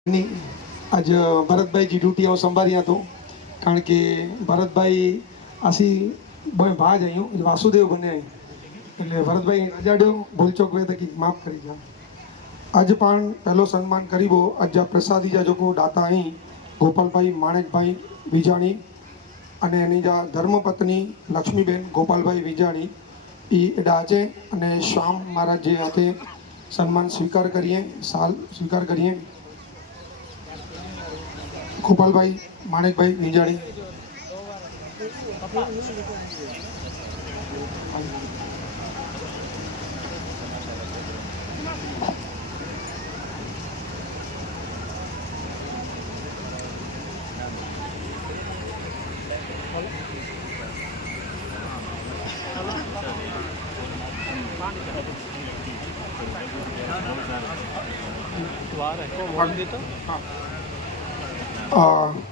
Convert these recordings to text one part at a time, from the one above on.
आज भरतभाई की ड्यूटी आऊँ संभारिया तो कारण के भरतभाई आसी भाज आयूँ वासुदेव बने आई એટલે ભરતભાઈ અજાડ્યો ભૂલચોક વે તકી માફ કરી जा आज पण पहलो सन्मान करीबो आज प्रसादी जा जोको दाता आई गोपालभाई माणेकभाई विजाणी અને એની જા ધર્મપત્ની લક્ષ્મીબેન ગોપાલભાઈ વિજાણી એ ડાચે અને શ્યામ મહારાજ જે હાથે સન્માન સ્વીકાર કરીએ સાલ સ્વીકાર કરીએ गोपालभाई माणेकभाई विजाणी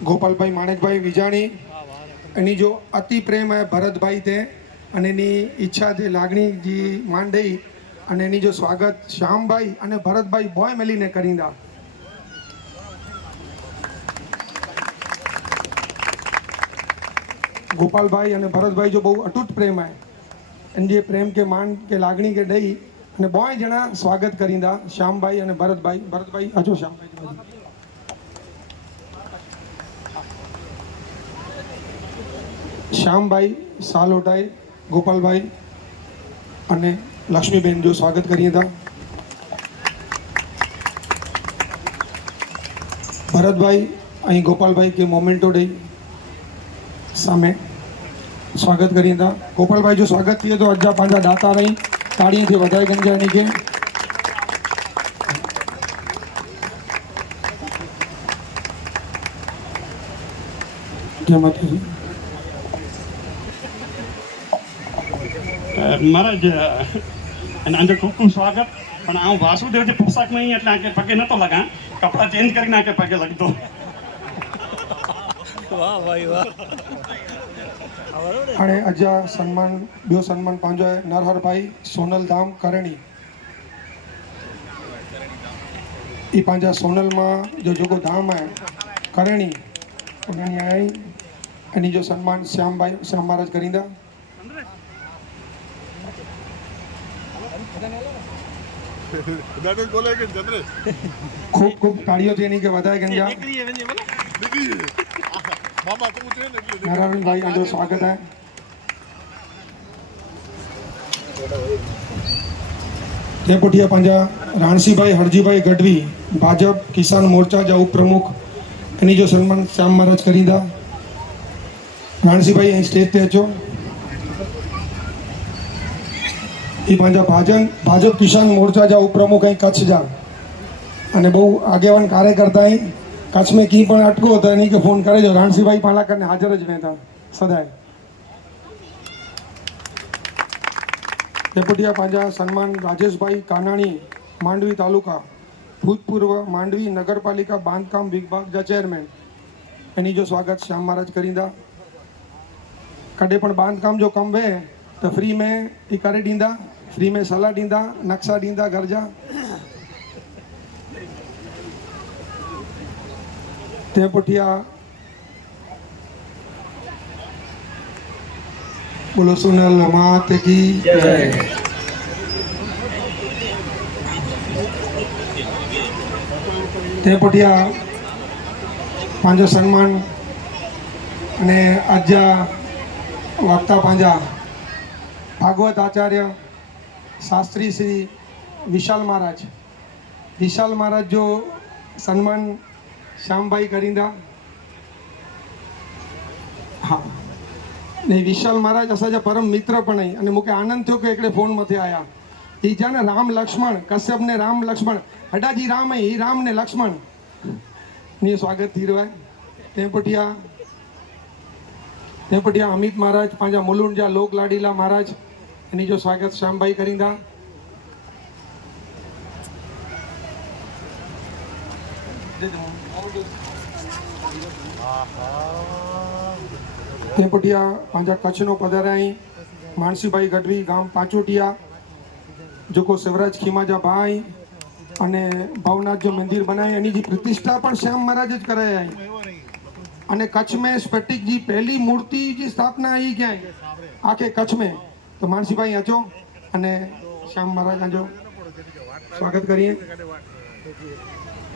गोपालभाई माणेकभाई विजाणी एनी जो अति प्रेम है भरतभाई थे अने एनी इच्छा जे लागणी जी मांडई अने एनी जो स्वागत श्यामभाई अने भरतभाई बॉय मिलीने करींदा। गोपालभाई अने भरतभाई जो बहु अटूट प्रेम है इन जे प्रेम के मान के लागणी के दई अने बॉय जना स्वागत करींदा श्यामभाई अने भरतभाई। भरतभाई अचो श्यामभाई श्यामभाई सालोटाई गोपालभाई अने लक्ष्मीबेन जो स्वागत करिए था। भरतभाई अहीं गोपालभाई के मोमेंटो दई सामे स्वागत करिए था। गोपालभाई जो स्वागत किए तो अज्जा पांजा दाता रही ताड़ियों से बधाई गंजा नीचे क्या मत महाराज अंदर खूब खूब स्वागत पण आ वासुदेव जे पोशाक में એટલે આકે પગે નતો લગા કપડા ચેન્જ કરીને આકે પગે લગતો વાહ ભાઈ વાહ અને અજા સન્માન બે સન્માન પાંજો નરહર ભાઈ સોનલ ધામ કરણી ई पांजा सोनल में जो जोको धाम है करणी उन्हें आई एनी जो सन्मान श्याम भाई श्याम महाराज करींदा। खूब खूब ताड़ियों थी नहीं के बधाई गंजा नारायण भाई का जो स्वागत है। ते पुठिया पंजा राणसी भाई हरजी भाई गढ़वी भाजप किसान मोर्चा जा उप प्रमुख एनी जो सन्मान श्याम महाराज करींदा। राणसी भाई अहीं स्टेज ते अचो। ये पांजा भाजप किसान मोर्चा जा उप प्रमुख अहीं कच्छ जा अने बहु आगेवान कार्यकर्ता अहीं कच्छ में की पण अटको तो एनी के फोन करे जो राणसी भाई पाला करने हाजर ज वेता सदाय। डेपुटिया पांजा सन्मान राजेश भाई कानाणी मांडवी तालुका भूतपूर्व मांडवी नगरपालिका बांधकाम विभाग जा चेरमेन एनी जो स्वागत श्याम महाराज करींदा। कदे पण बांधकाम जो कम वे तो फ्री में ई करे दींदा फ्री में सलाह दींदा नक्शा दींदा घर जा। ते पुठिया बोलो सोनल मात की जय। ते पुठिया पांजो सन्मान अने अजा वक्ता पांजा भागवत आचार्य शास्त्री श्री विशाल महाराज जो सन्मान श्याम भाई करींदा। हाँ नहीं विशाल महाराज असांजा परम मित्र पण आई अने मूंखे आनंद थयो के एकड़े फोन मथे आया ई जाने राम लक्ष्मण कश्यप ने राम लक्ष्मण हडाजी राम है ई राम ने लक्ष्मण ने स्वागत थी रहा है। ते पटिया अमित महाराज पांजा मुलुंड जा लोक लाडीला महाराज एनी जो स्वागत श्याम भाई करींदा। ते पटिया पांजा कच्छ नो पधाराई मानसी भाई गढ़वी गाम पाचोटिया जो को शिवराज खीमाजा भाई અને ભવનાથ જો મંદિર બનાવ્યું એની જે પ્રતિષ્ઠા પણ શ્યામ મહારાજ જ કરાયા અહીં. અને कच्छ में स्फटिक जी पहली मूर्ति जी स्थापना आई क्या है आके कच्छ में. तो मानसी भाई अचो અને શ્યામ મહારાજ આજો સ્વાગત કરીએ.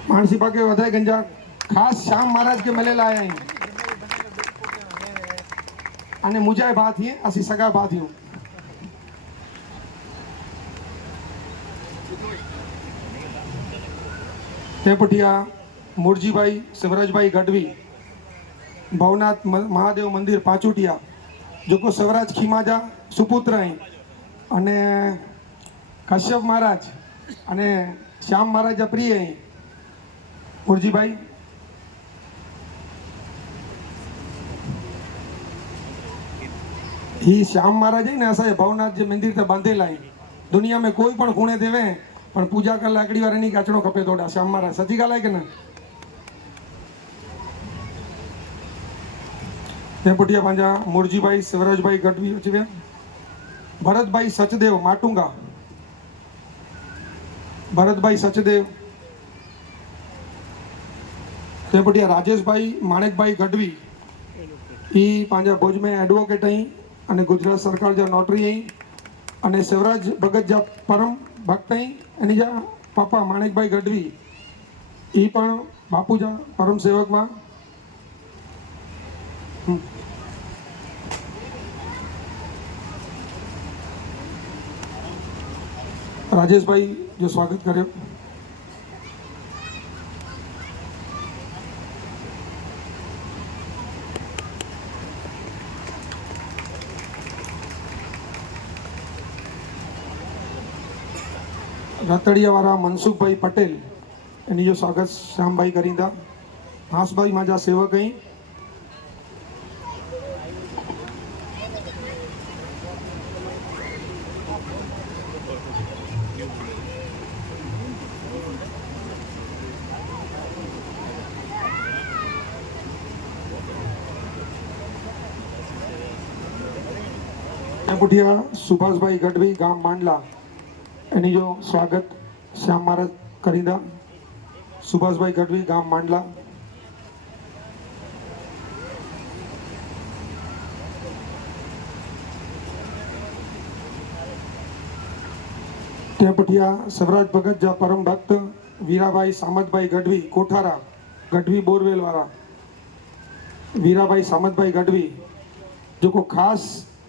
मानसी पा के वधाई गंजा खास श्याम महाराज के मिले लाया हैं અને મુજાય बात ही असी सगा बात ही तेपटिया मुरजीभाई शिवराजभाई गढ़वी भवनाथ महादेव मंदिर पाचुटिया जो को शिवराज खीमाजा सुपुत्र हैं अने कश्यप महाराज अने श्याम महाराज प्रिय हैं. मुरजीभाई ही श्याम महाराज है ने असांजे भवनाथ जे मंदिर ते बांधेला है. दुनिया में कोई पण खूणे देवे पण पूजा कर लाकड़ी वाले नहीं काचड़ो खपे थोड़ा श्याम महाराज. सची गाल है कि ना. ते पुटिया पांजा मुरजीभाई शिवराजभाई गढ़वी अचव्या. भरतभाई सचदेव माटुंगा. भरतभाई सचदेव. ते पुटिया राजेशभाई माणिकभाई गढ़वी ई पांजा भुज में एडवोकेट आई અને ગુજરાત સરકાર જા નોટરી અહીં અને શિવરાજ ભગત જા પરમ ભક્ત અહીં એની જા પાપા માણેકભાઈ ગઢવી એ પણ બાપુ જા પરમ સેવકમાં. રાજેશભાઈ જો સ્વાગત કર્યો. रतड़ियावाला मनसुखभाई पटेल एनी जो स्वागत श्यामभाई करींदा. हासभाई माजा सेवक हैं. पुटिया सुभाषभाई गढ़वी गाम मांडला एनी जो स्वागत श्याम महाराज करींदा. सुभाषभाई गढ़वी गाम मांडला. त्या पटिया शिवराज भगत जा परम भक्त वीराभाई सामतभाई गढ़वी कोठारा गढ़वी बोरवेल वाला वीराभाई सामतभाई गढ़वी जो को खास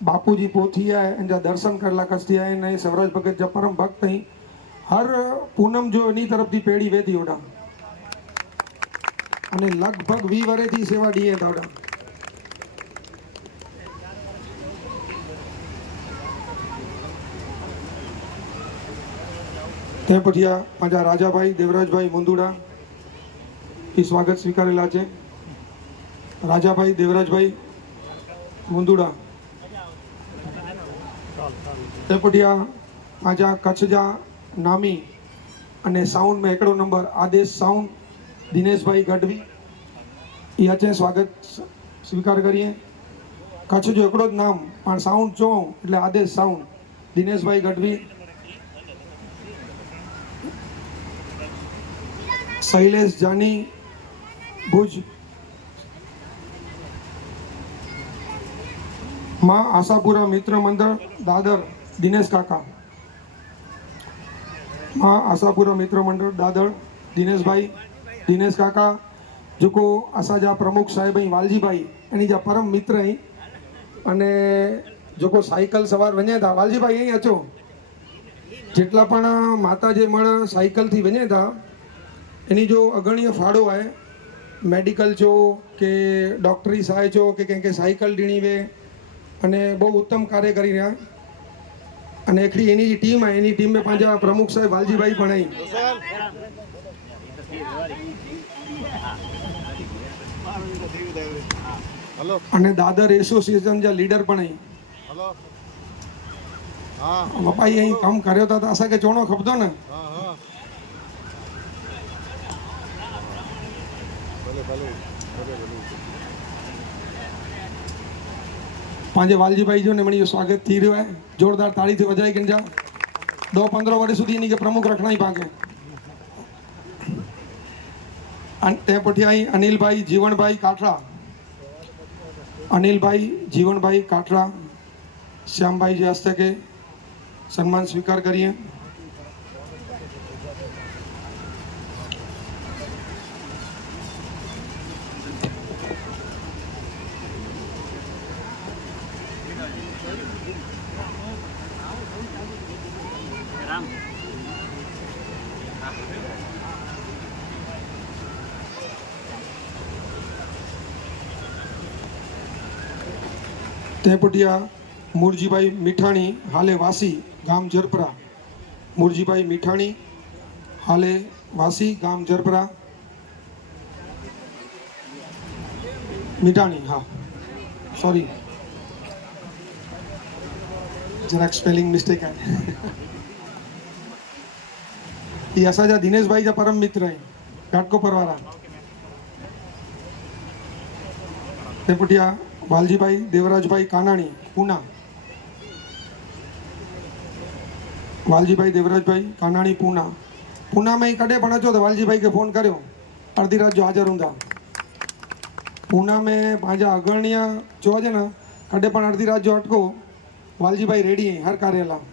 बापूजी पोथी है इनका दर्शन करला कस्ती है ने शिवराज भगत जा परम भक्त हैं. हर पूनम जो इन्हीं तरफ थी पेड़ी वेती ओडा અને લગભગ 20 વર્ષથી સેવા દીએ દાડા. તે પછિયા પાંજા રાજાભાઈ દેવરાજભાઈ મુંદુડા એ સ્વાગત સ્વીકારેલા છે. રાજાભાઈ દેવરાજભાઈ મુંદુડા. તે પછિયા પાંજા કચ્છ જા નામી અને સાઉન્ડ में हिकिड़ो नंबर आदेश साउंड दिनेशभाई गढ़वी ये अचे स्वागत स्वीकार करिए. कच्छ जो हिकिड़ो ज नाम पण साउंड चो એટલે आदेश साउंड दिनेशभाई गढ़वी. शैलेश जानी भुज. माँ आशापुरा मित्र मंडल दादर दिनेश काका. माँ आशापुरा मित्र मंडल दादर दिनेश भाई दिनेश काका जो को असाजा प्रमुख साहेब અહીં વાલજીભાઈ એની જા પરમ મિત્ર અહીં અને જો કો સાયકલ સવાર વञे था વાલજીભાઈ અહીં અચો જેટલા પણ માતા જે મળ સાયકલ થી વञे था એની જો અગણ્ય ફાળો आहे મેડિકલ છો કે ડોક્ટરી સહાય છો કે કંઈક સાયકલ ડીણી વે અને બહુ ઉત્તમ કાર્ય કરી રહ્યા. અને એકડી એની જે ટીમ आहे એની ટીમ में પાંજા પ્રમુખ સાહેબ વાલજીભાઈ પણ અહીં અને દાદર એસોસિએશન जा लीडर पण અહીં. બાપા અહીં કામ કર્યો था असांखे चवणो खपंदो न. पंहिंजे वालजीभाई जो ने मणी स्वागत थी रहियो आहे. जोरदार ताड़ी थी वजाई गंजा 10-15 वर्ष सुधी इन्हीं के प्रमुख रखना ही पाके. તે પછી અહીં અનિલભાઈ જીવણભાઈ કાઠરા, અનિલભાઈ જીવણભાઈ કાઠરા શ્યામભાઈ જે હસ્તકે સન્માન સ્વીકાર કરીએ. તે પટિયા મુરજીભાઈ મીઠાણી હાલે વાસી ગામ જરપરા, મુરજીભાઈ મીઠાણી હાલે વાસી ગામ જરપરા, મીઠાણી, હા સોરી જરાક સ્પેલિંગ મિસ્ટેક आहे. ये असांजा दिनेशभाई जा परम मित्र आहे घाटकोपर वारा. ते पुठिया वालजीभाई देवराजभाई कानाणी पूना, वालजीभाई देवराजभाई कानाणी पूना. पूना में ही कॾहिं पण अचो त वालजीभाई खे फोन करियो, अर्धी रात जो हाज़िर हूंदा. पूना में पंहिंजा अग्रणीय चइजे न कॾहिं पण अर्धी रात जो अटको, वालजीभाई रेडी आहिनि हर कार्य लाइ.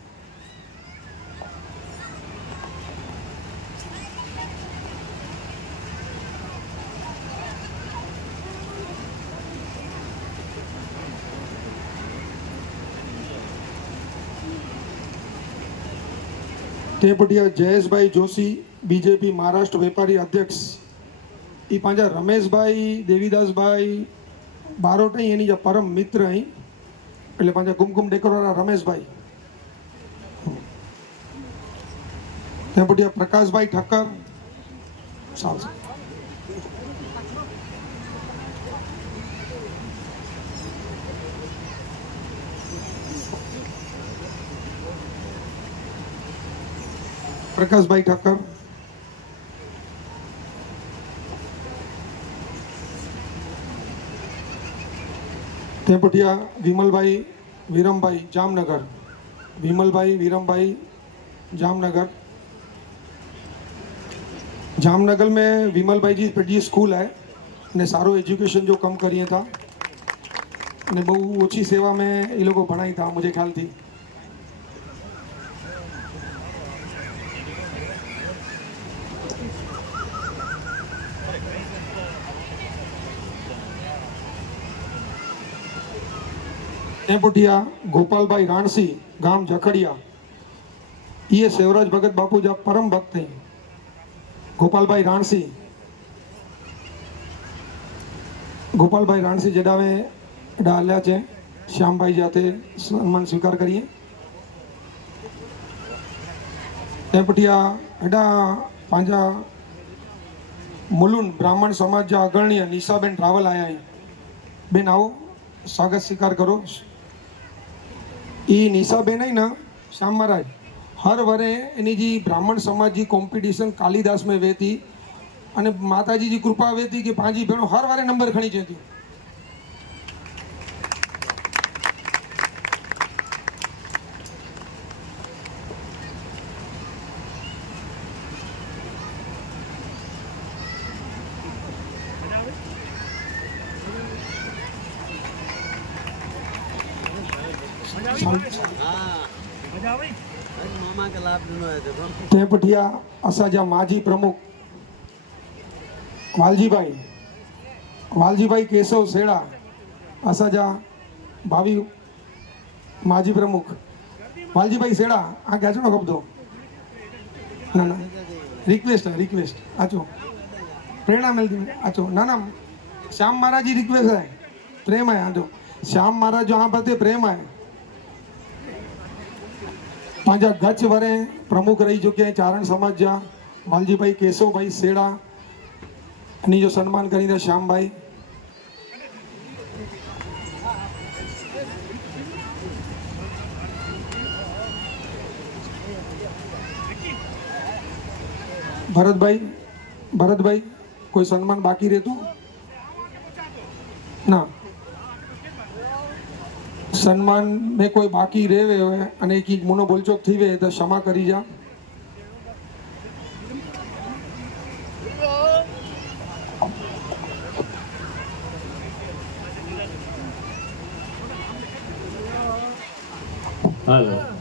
તે પટિયા જયેશભાઈ જોશી બીજેપી મહારાષ્ટ્ર વેપારી અધ્યક્ષ. એ પાંજા રમેશભાઈ દેવીદાસભાઈ બારોટ અહીં એની જે પરમ મિત્ર અહીં એટલે પાંજા કુમકુમ ડેકોરવાળા રમેશભાઈ. તે પટિયા પ્રકાશભાઈ ઠક્કર સાવ प्रकाशभाई ठाकर. ते पटिया विमलभाई वीरमभाई जामनगर, विमलभाई वीरमभाई जामनगर. जामनगर में विमलभाई जी पढ़ी स्कूल है ने सारो एजुकेशन जो कम करिए था ने बहु ओછી सेवा में ये लोग भणाई था मुझे ख्याल थी. તે પુઠિયા गोपालभाई राणसी गाम जखड़िया. ये सेवराज भगत बापू जा परम भक्त हैं. गोपालभाई राणसी, गोपालभाई राणसी जडावे डाल्या છે. શ્યામભાઈ જાતે સન્માન સ્વીકાર કરીએ. તે પુઠિયા એડા પાંજા મુલુન બ્રાહ્મણ સમાજ जा अग्रणीय निशाबेन रावल आया है. बेन आओ स्वागत स्वीकार करो. ये निशाबेन है ना श्याम महाराज हर वरे एनी जी ब्राह्मण समाज जी कॉम्पिटिशन कालिदास में वेती अने माताजी जी कृपा वेती कि पांची भेणो हर वारे नंबर खणी जती. તે પઠિયા અસાજા માજી પ્રમુખ વાલજીભાઈ, વાલજીભાઈ કેશવ સેડા અસાજા ભાવી માજી પ્રમુખ વાલજીભાઈ સેડા. આ ક્યાં છો ને કબજો ના ના રિક્વેસ્ટ રિક્વેસ્ટ આચો પ્રેરણા मिलती आचो ना ना श्याम महाराज जी रिक्वेस्ट है प्रेम है. आचो श्याम महाराज जो यहाँ पर प्रेम है. પાંજા ગચ્છ વરે પ્રમુખ રહી ચૂક્યા ચારણ સમાજ જા વાલજીભાઈ કેશવભાઈ સેડા એની જો સન્માન કરીને શ્યામભાઈ. ભરતભાઈ કોઈ સન્માન બાકી રહેતું ના? સન્માન में कोई बाकी रहे અને एक मोनो बोलचोक थी वे तो क्षमा करी जा. હાલો